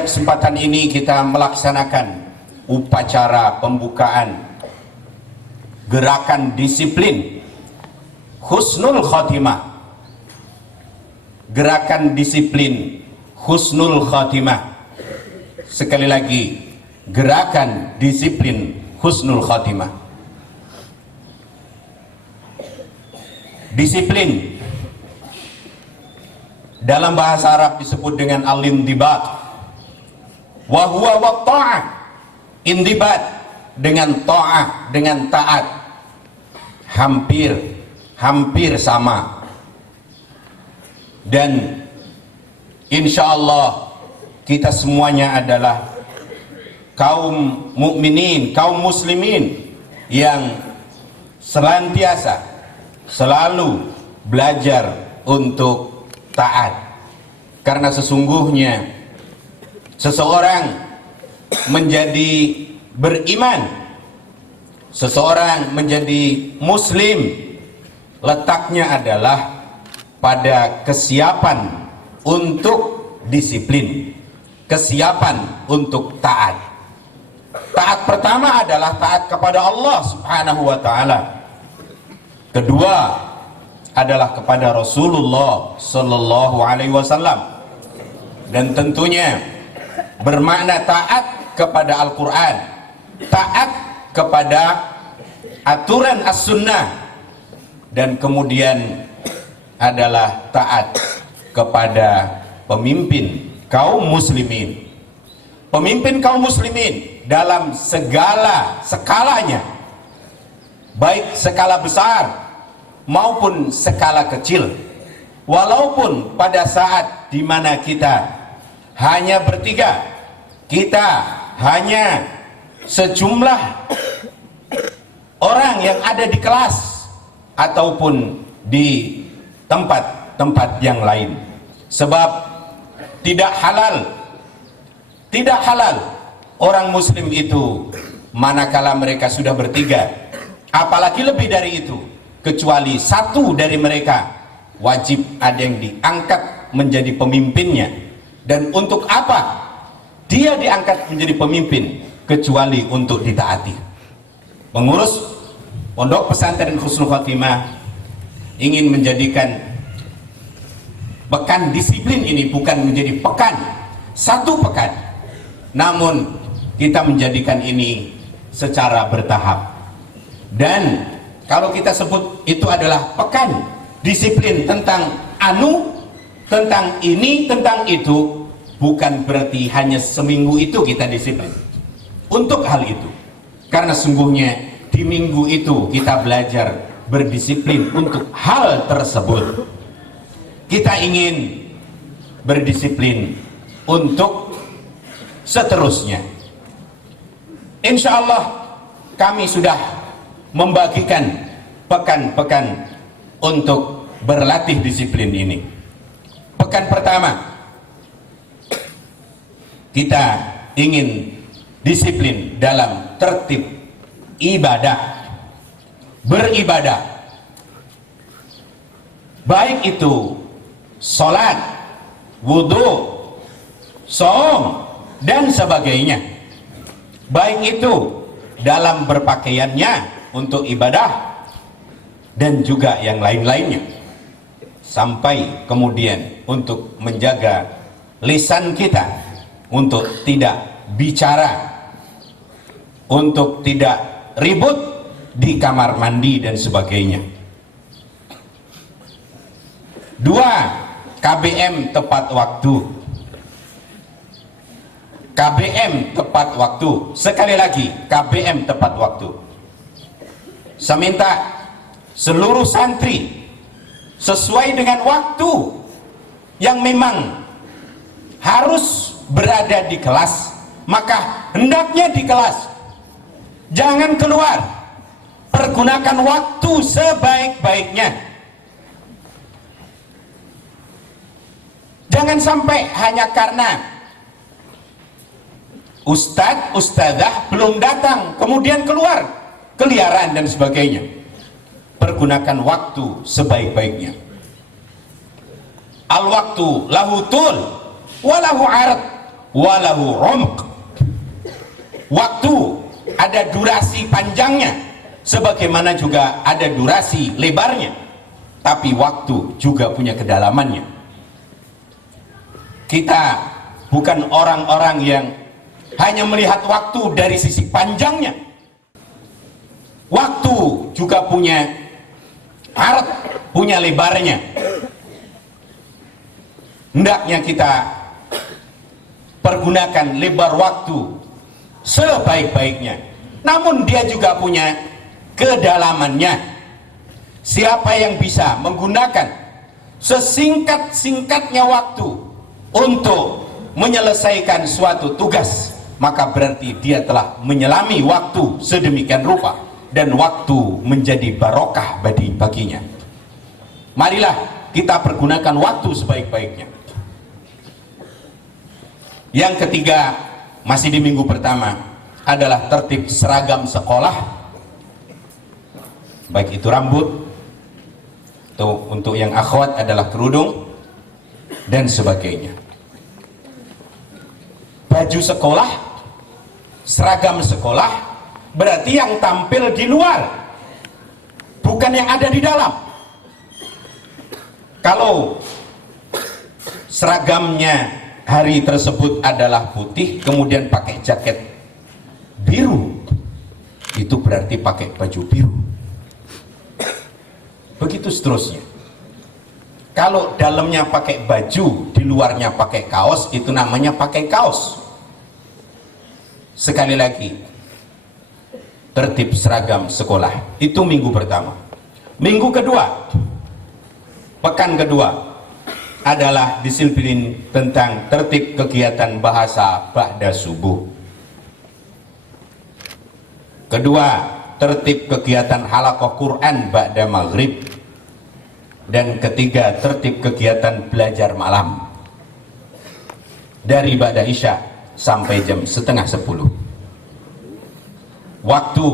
Pada kesempatan ini kita melaksanakan upacara pembukaan gerakan disiplin Husnul Khotimah. Gerakan disiplin Husnul Khotimah. Sekali lagi, gerakan disiplin Husnul Khotimah. Disiplin dalam bahasa Arab disebut dengan al-indibat. Wa huwa wa ta'ah. Indibat dengan ta'ah, dengan taat. Hampir sama. Dan insya Allah kita semuanya adalah kaum mukminin, kaum muslimin yang senantiasa selalu belajar untuk taat. Karena sesungguhnya seseorang menjadi beriman, seseorang menjadi muslim, letaknya adalah pada kesiapan untuk disiplin, kesiapan untuk taat. Taat pertama adalah taat kepada Allah Subhanahu wa ta'ala. Kedua adalah kepada Rasulullah Sallallahu Alaihi Wasallam. Dan tentunya bermakna taat kepada Al-Quran, taat kepada aturan As-Sunnah, dan kemudian adalah taat kepada pemimpin kaum muslimin. Pemimpin kaum muslimin dalam segala skalanya, baik skala besar maupun skala kecil. Walaupun pada saat di mana kita hanya bertiga, kita hanya sejumlah orang yang ada di kelas ataupun di tempat-tempat yang lain. Sebab tidak halal orang muslim itu manakala mereka sudah bertiga, apalagi lebih dari itu, kecuali satu dari mereka wajib ada yang diangkat menjadi pemimpinnya. Dan untuk apa dia diangkat menjadi pemimpin kecuali untuk ditaati? Pengurus Pondok Pesantren Husnul Khotimah ingin menjadikan pekan disiplin ini bukan menjadi pekan, satu pekan, namun kita menjadikan ini secara bertahap. Dan kalau kita sebut itu adalah pekan disiplin tentang tentang ini, tentang itu, bukan berarti hanya seminggu itu kita disiplin untuk hal itu. Karena sungguhnya di minggu itu kita belajar berdisiplin untuk hal tersebut. Kita ingin berdisiplin untuk seterusnya. Insya Allah kami sudah membagikan pekan-pekan untuk berlatih disiplin ini. Pekan pertama kita ingin disiplin dalam tertib ibadah, beribadah, baik itu sholat, wudhu, shaum, dan sebagainya. Baik itu dalam berpakaiannya untuk ibadah dan juga yang lain-lainnya. Sampai kemudian untuk menjaga lisan kita untuk tidak bicara, untuk tidak ribut di kamar mandi dan sebagainya. 2. KBM tepat waktu. KBM tepat waktu. Sekali lagi, KBM tepat waktu. Saya minta seluruh santri sesuai dengan waktu yang memang harus berada di kelas, maka hendaknya di kelas, jangan keluar. Pergunakan waktu sebaik-baiknya. Jangan sampai hanya karena ustadz, ustadzah belum datang kemudian keluar keliaran dan sebagainya. Pergunakan waktu sebaik-baiknya. Al waktu lahu tul walahu arad walahu umq. Waktu ada durasi panjangnya, sebagaimana juga ada durasi lebarnya, tapi waktu juga punya kedalamannya. Kita bukan orang-orang yang hanya melihat waktu dari sisi panjangnya. Waktu juga punya arti, punya lebarnya. Hendaknya kita pergunakan lebar waktu sebaik-baiknya, namun dia juga punya kedalamannya. Siapa yang bisa menggunakan sesingkat-singkatnya waktu untuk menyelesaikan suatu tugas, maka berarti dia telah menyelami waktu sedemikian rupa, dan waktu menjadi barokah baginya. Marilah kita pergunakan waktu sebaik-baiknya. Yang ketiga, masih di minggu pertama, adalah tertib seragam sekolah, baik itu rambut, atau untuk yang akhwat adalah kerudung dan sebagainya. Baju sekolah, seragam sekolah, berarti yang tampil di luar, bukan yang ada di dalam. Kalau seragamnya hari tersebut adalah putih, kemudian pakai jaket biru, itu berarti pakai baju biru. Begitu seterusnya. Kalau dalamnya pakai baju, di luarnya pakai kaos, itu namanya pakai kaos. Sekali lagi, tertib seragam sekolah, itu minggu pertama. Minggu kedua, pekan kedua, adalah disiplin tentang tertib kegiatan bahasa ba'da subuh. Kedua, tertib kegiatan halaqah Quran ba'da maghrib. Dan ketiga, tertib kegiatan belajar malam dari ba'da isya sampai jam 9:30. Waktu,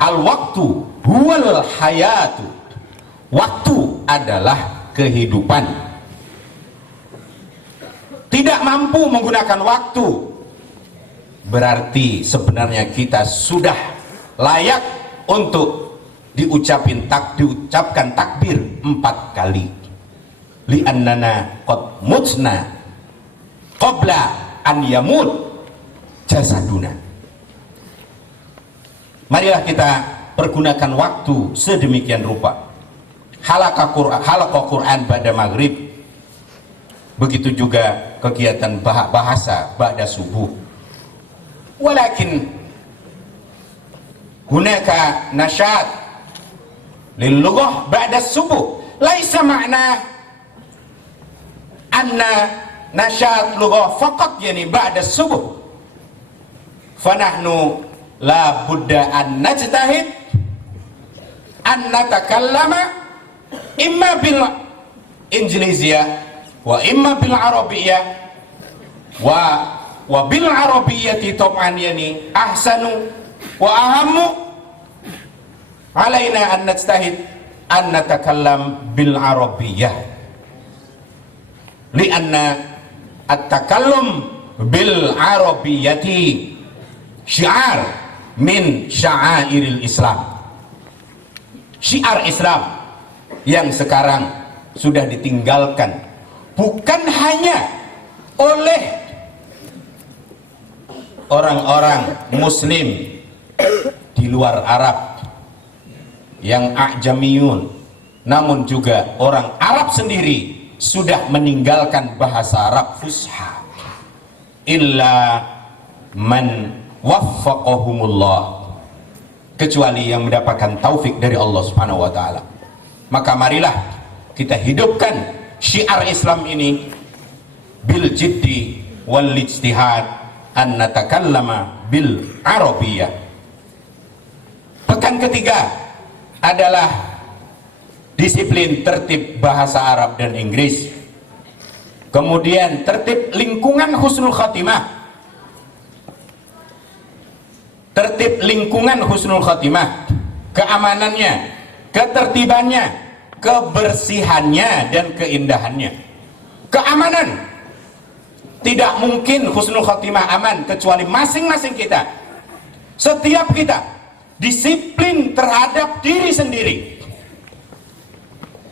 al-waktu huwal hayatu. Waktu adalah kehidupan. Tidak mampu menggunakan waktu, berarti sebenarnya kita sudah layak untuk diucapkan takbir 4 kali. Li'annana qad mutna qabla an yamut jasaduna. Marilah kita pergunakan waktu sedemikian rupa. Halaqah Quran pada maghrib, begitu juga kegiatan bahasa ba'da subuh. Walakin hunaka nasyad lil lughah ba'da subuh, laisa ma'na anna nasyad lughah faqat yani ba'da subuh. Fanahnu la budda an najtahid an natakallama imma bil injiliziyah wa imma bil arabiyyah wa bil arabiyyati tab'an yani ahsanu wa ahammu alaina an najtahid an natakallam bil arabiyyah lianna at-takallum bil arabiyyati syiar min sya'airil Islam. Syiar Islam yang sekarang sudah ditinggalkan, bukan hanya oleh orang-orang muslim di luar Arab yang a'jamiyun, namun juga orang Arab sendiri sudah meninggalkan bahasa Arab fusha, illa man waffaqahumullah, kecuali yang mendapatkan taufik dari Allah Subhanahu wa taala. Maka marilah kita hidupkan syiar Islam ini bil jiddi wal ijtihad an natakallama bil arabiyyah. Pekan ketiga adalah disiplin tertib bahasa Arab dan Inggris. Kemudian tertib lingkungan husnul khatimah. Tertib lingkungan husnul khatimah, keamanannya, ketertibannya, kebersihannya, dan keindahannya. Keamanan, Tidak mungkin husnul khotimah aman kecuali masing-masing kita, setiap kita disiplin terhadap diri sendiri.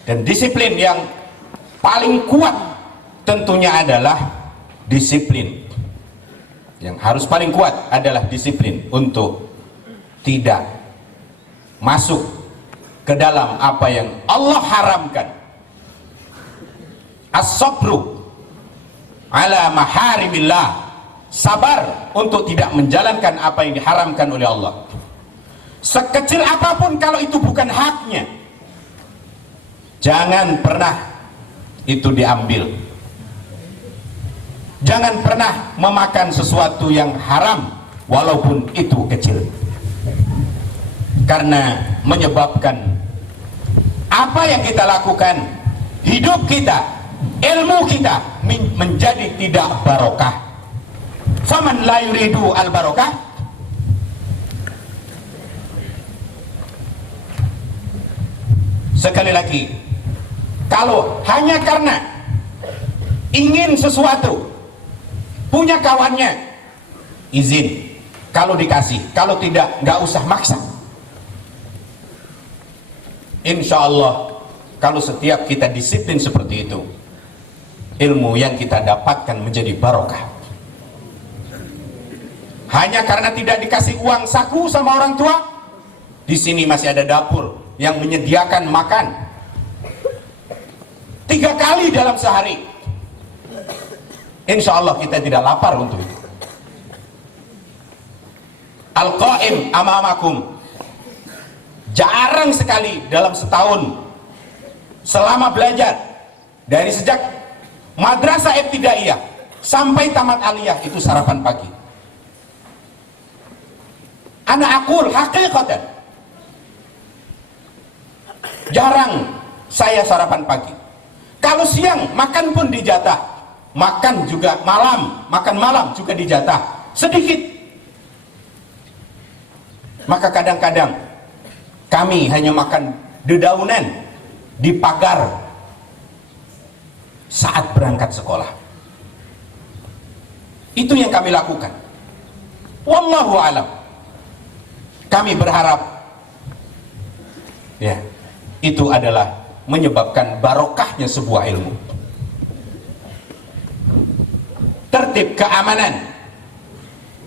Dan disiplin yang paling kuat tentunya adalah disiplin yang harus paling kuat adalah disiplin untuk tidak masuk ke dalam apa yang Allah haramkan. As-sabru ala maharimillah, sabar untuk tidak menjalankan apa yang diharamkan oleh Allah. Sekecil apapun kalau itu bukan haknya, jangan pernah itu diambil. Jangan pernah memakan sesuatu yang haram walaupun itu kecil, karena menyebabkan apa yang kita lakukan, hidup kita, ilmu kita menjadi tidak barokah. Faman la yuridu al barokah, sekali lagi, kalau hanya karena ingin sesuatu, punya kawannya, izin, kalau dikasih, kalau tidak, nggak usah maksa. Insya Allah, kalau setiap kita disiplin seperti itu, ilmu yang kita dapatkan menjadi barokah. Hanya karena tidak dikasih uang saku sama orang tua, di sini masih ada dapur yang menyediakan makan 3 kali dalam sehari. Insya Allah kita tidak lapar untuk itu. Al-Qaim amamakum, jarang sekali dalam setahun selama belajar dari sejak madrasah ibtidaiyah sampai tamat aliyah itu sarapan pagi. Ana akul haqiqatan, jarang saya sarapan pagi. Kalau siang makan pun dijatah, makan juga malam, makan malam juga dijatah sedikit. Maka kadang-kadang kami hanya makan dedaunan di pagar saat berangkat sekolah. Itu yang kami lakukan. Wallahu alam. Kami berharap ya, itu adalah menyebabkan barokahnya sebuah ilmu. Tertib keamanan,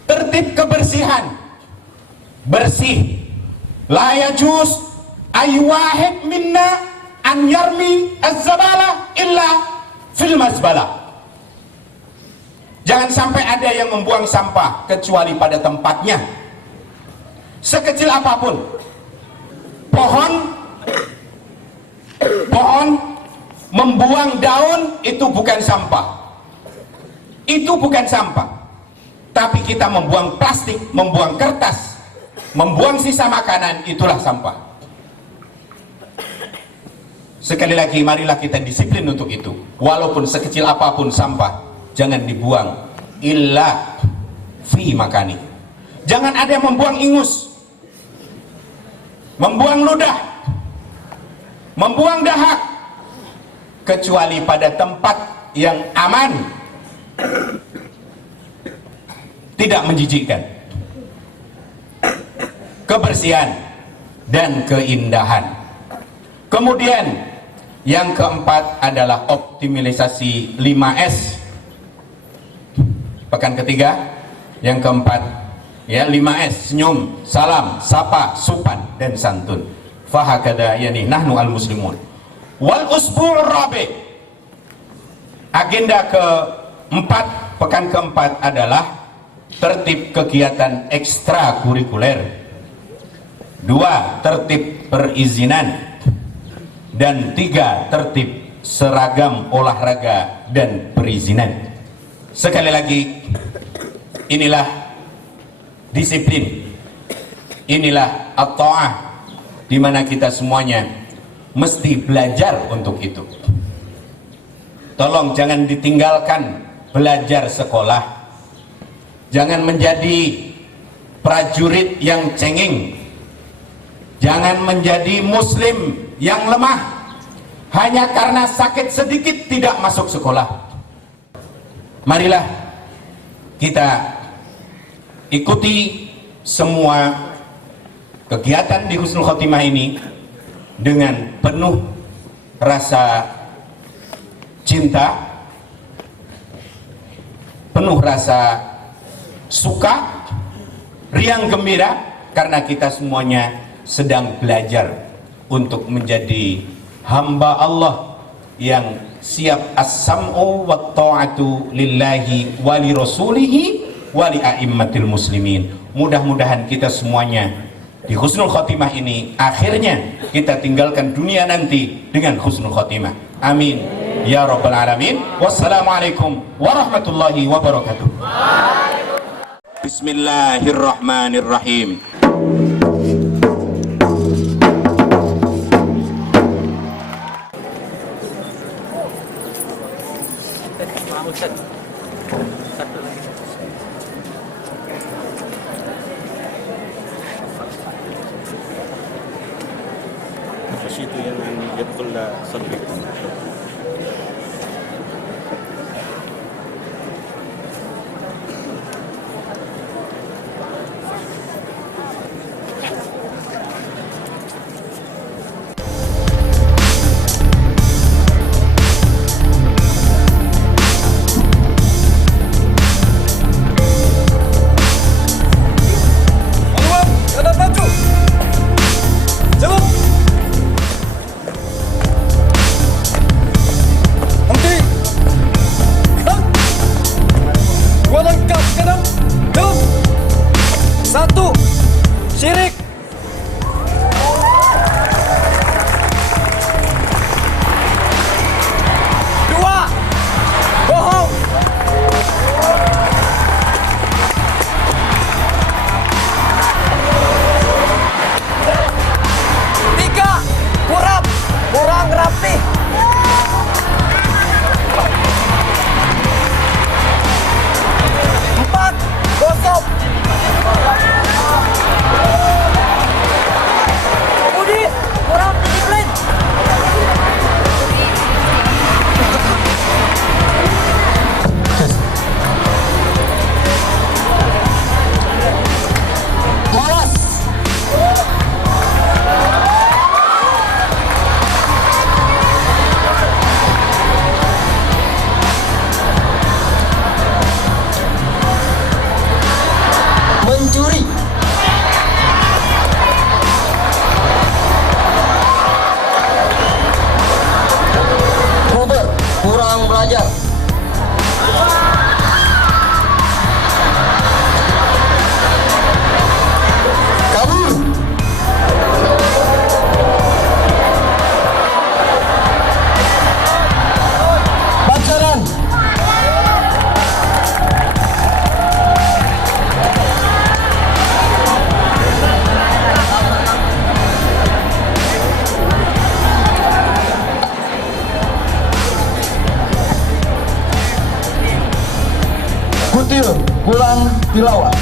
tertib kebersihan, bersih. La yajuz ay wahid minna an yarmi az-zabala illa fil mazbalah. Jangan sampai ada yang membuang sampah kecuali pada tempatnya. Sekecil apapun, pohon membuang daun itu bukan sampah. Itu bukan sampah. Tapi kita membuang plastik, membuang kertas, membuang sisa makanan, itulah sampah. Sekali lagi, marilah kita disiplin untuk itu. Walaupun sekecil apapun sampah, jangan dibuang illa fi makani. Jangan ada yang membuang ingus, membuang ludah, membuang dahak, kecuali pada tempat yang aman, tidak menjijikkan. Kebersihan dan keindahan. Kemudian yang keempat adalah optimalisasi 5S. Pekan ketiga, yang keempat ya, 5S: senyum, salam, sapa, sopan, dan santun. Fahakada yani nahnu al-muslimun. Wal usbu'ur rabi', agenda keempat, pekan keempat adalah tertib kegiatan ekstrakurikuler. 2, tertib perizinan. Dan 3, tertib seragam olahraga dan perizinan. Sekali lagi, inilah disiplin, inilah at-ta'ah, di mana kita semuanya mesti belajar untuk itu. Tolong jangan ditinggalkan belajar sekolah. Jangan menjadi prajurit yang cengeng. Jangan menjadi muslim yang lemah hanya karena sakit sedikit tidak masuk sekolah. Marilah kita ikuti semua kegiatan di Husnul Khotimah ini dengan penuh rasa cinta, penuh rasa suka, riang gembira, karena kita semuanya sedang belajar untuk menjadi hamba Allah yang siap as-sam'u wa ta'atu lillahi wa li rasulihi wa li a'immatil muslimin. Mudah-mudahan kita semuanya di Husnul Khotimah ini akhirnya kita tinggalkan dunia nanti dengan Husnul Khotimah. Amin ya rabbal alamin. Wassalamualaikum warahmatullahi wabarakatuh. Bismillahirrahmanirrahim. خشيت أن يدخل صدري. Syirik. Dua, bohong. Tiga, kurang rapi. Empat, gosok. Kurang disiplin. Malas. Mencuri. Kurang belajar. Kabur. Pacaran. Kutil, pulang tilawah.